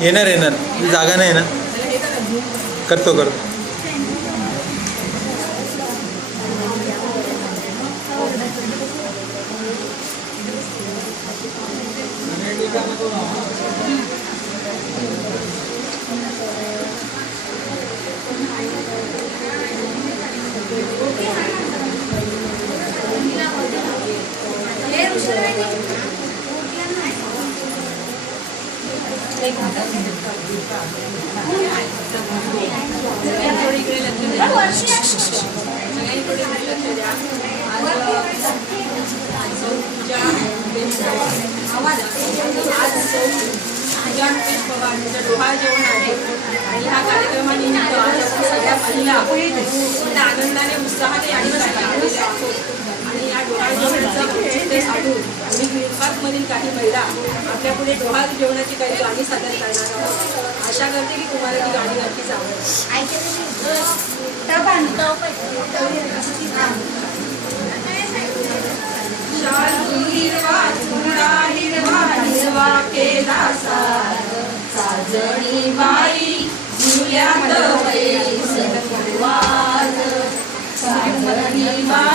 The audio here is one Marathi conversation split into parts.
येणार येणार जागा नाही ना करतो डोहाळ जेवण आहे आणि ह्या कार्यक्रमानिमित्त सगळ्या महिला आनंदाने उत्साहाने आणि या डोहाळ जेवणाचं औचित्य साधून आम्ही विभागमधील काही महिला आपल्या पुढे डोहाळ जेवणाची काही गाणी सादर करणार आहोत. आशा करते की तुम्हाला ती गाणी नक्कीच आवडेल. हिरवा चुडा हिरवा हिरवा केला साजणी बाई झुल्यात बैसवार साजणी बाई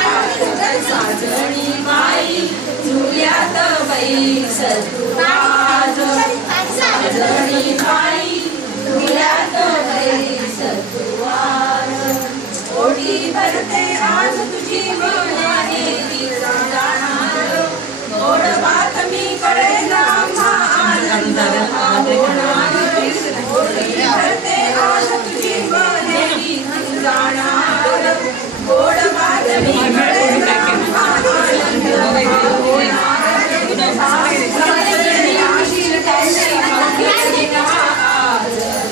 झुल्यात साजणी बाई झुल्यात बैसवार साजणी बाई झुल्यात बैसवार ओढी भरते आज तुझी मनाली जाणार गोड बातमी कळेल आम्हा आनंद होणार ओढी भरते आज तुझी मनाली जाणार गोड बातमी कळेल आम्हा आनंद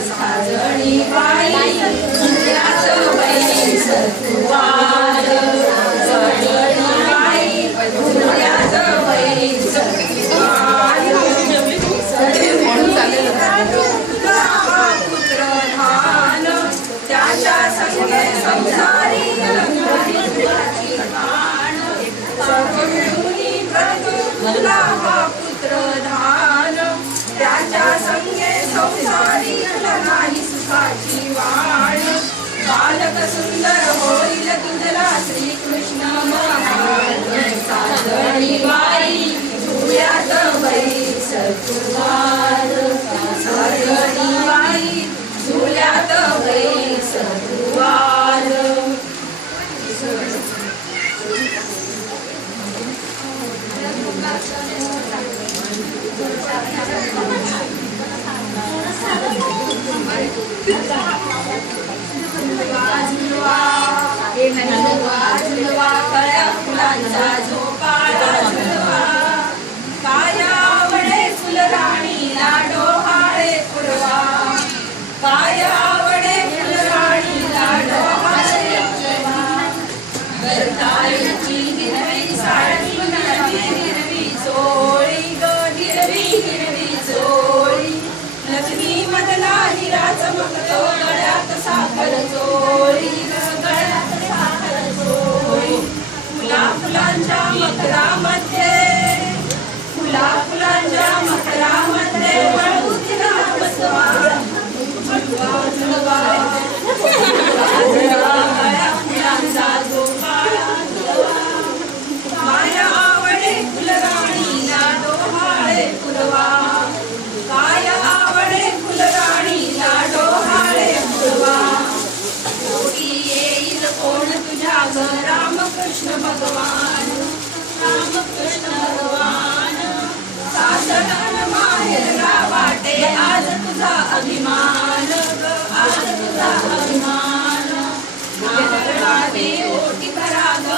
साजणी बाई झुल्यात बैसवार साजणी बाई झुल्यात बैसवार पुत्र धान त्याच्या संगे संसारी तुला हा पुत्र धान त्याच्या संगे संसारी नाही सुखाची वाण बालक सुंदर होईल तुझला श्रीकृष्ण महाराज साजणी बाई झुल्यात बैसवार साजणी बाई झुल्यात बैसवार झुलवा कळ्या फुलांचा झोपाळा झुलवा काय आवडे फुलराणीला डोहाळे पुरवा काय आवडे फुलराणीला डोहाळे पुरवा गरताळीची हिरवी साडी हिरवी चोळी ग हिरवी चोळी लक्ष्मी मधला हिरा चमकतो गळ्यात साखर चोळी गळ्यात साखर चोळी फुलांच्या मकरामध्ये वळू तिला बसवा झुलवा फुलांचा झोपाळा झुलवा काय आवडे फुलराणीला डोहाळे पुरवा काय आवडे फुलराणीला डोहाळे पुरवा कोणी येईल कोण तुझ्या ग रामकृष्ण भगवान सासरण माहेरला वाटे आज तुझा अभिमान आज तुझा अभिमान नारळाने ओटी भरा ग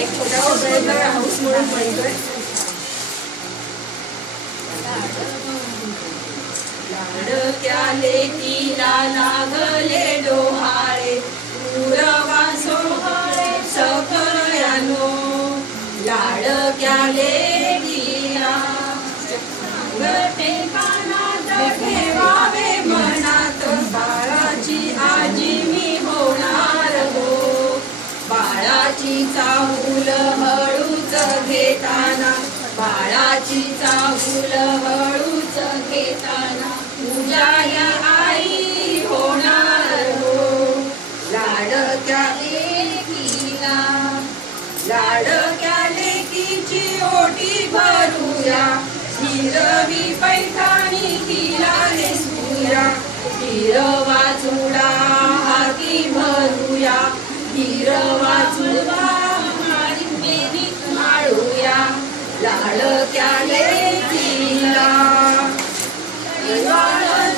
एक छोटासा प्रयत्न हाऊस म्हणून म्हणतोय. लाडक्या लेकीला लागले डोहाळे पुरवा सोहळे सगळ्यानो. लाडक्या लेकीला ठेकाणात ठेवावे मनात बाळाची आजी मी होणार हो. बाळाची चाहूल हळूच घेताना बाळाची चाहूल हळूच घेताना तुझ्या या आई होणार हो. लाडक्या लेकीला लाडक्या लेकीची ओटी भरूया हिरवी पैठणी तिला नेसूया. हिरवा चुडा हाती भरूया हिरवा चुडा मेरीत माळूया. लाडक्या लेकीला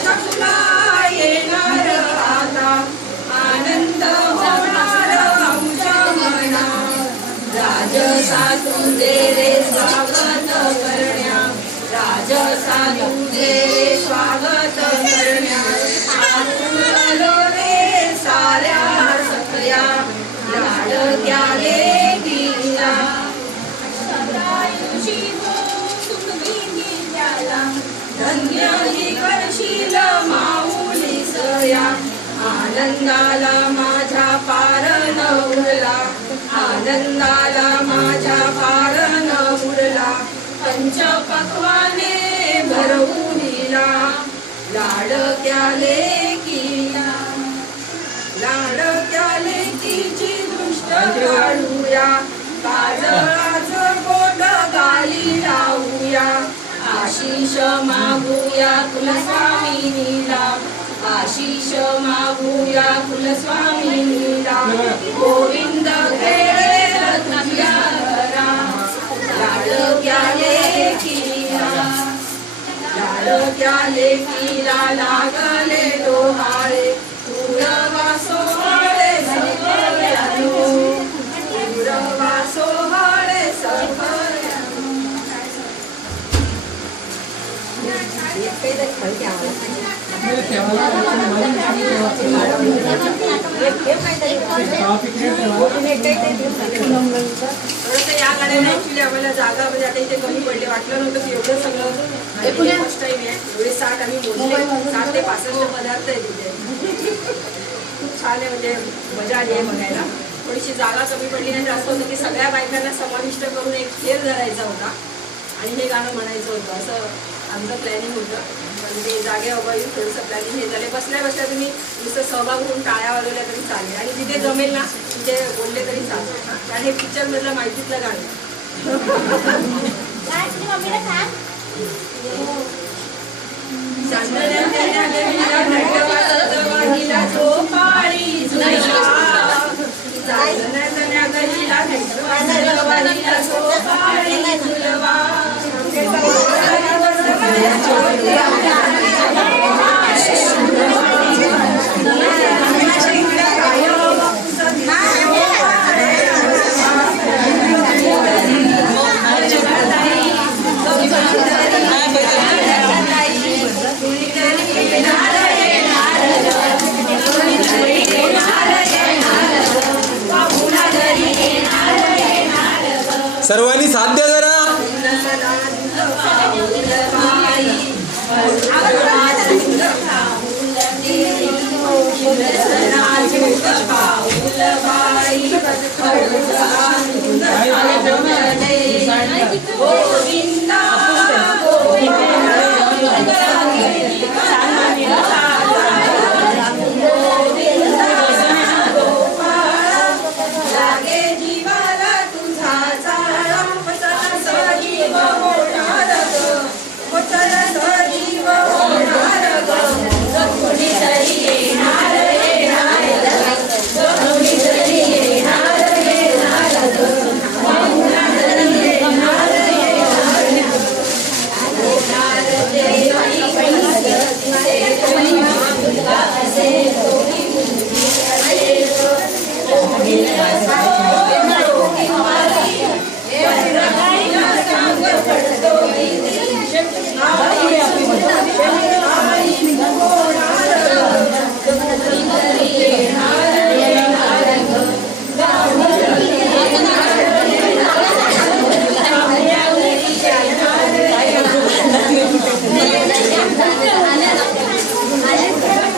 तुला येणार आता आनंद होणार आमच्या मनात. राजसा तुझे रे स्वागत करण्या राजसा तुझे रे स्वागत करण्या. आलो रे साऱ्या सखया लाडक्या लेकीला. धन्य ही करशील माऊली सया. आनंदाला माझ्या पार न उरला आनंदाला माझ्या पार न उरला. पंच पक्वाने भरवून दिला लाडक्या लेकीला. लाडक्या लेकीची दृष्ट काढूया काजळाचं बोट गाली लावूया. आशीष मागूया कुलस्वामिनीला आशीष मागूया कुलस्वामिनीला. गोविंद खेळेल तुझ्या घरा लाडक्या लेकीला. लाडक्या लेकीला लागले डोहाळे पुरवा सोहळे सगळ्यानो. पुरवा सोहळे सगळ्यानो. या गाड्याला ऍक्च्युली आम्हाला जागा म्हणजे आता इथे कमी पडले वाटलं नव्हतं की एवढं सगळं फर्स्ट टाइम आहे. एवढे 60 आम्ही मोजले 60 ते 65 पदार्थ आहे तिथे. खूप छान आहे म्हणजे मजा आली आहे बघायला. थोडीशी जागा कमी पडली नाही जास्त होतं की सगळ्या बायकांना समाविष्ट करून एक खेळ धरायचा होता आणि हे गाणं म्हणायचं होतं असं आमचं प्लॅनिंग होतं. म्हणजे जागेअभावी थोडंसं प्लॅनिंग हे झाले. बसल्या बसल्या तुम्ही नुसतं सहभाग होऊन टाळ्या वाजवल्या तरी चालेल आणि जिथे जमेल ना तिथे बोलले तरी चालेल. कारण हे पिक्चरमधलं माहितीतलं गाणं. सर्वांनी साथ द्या.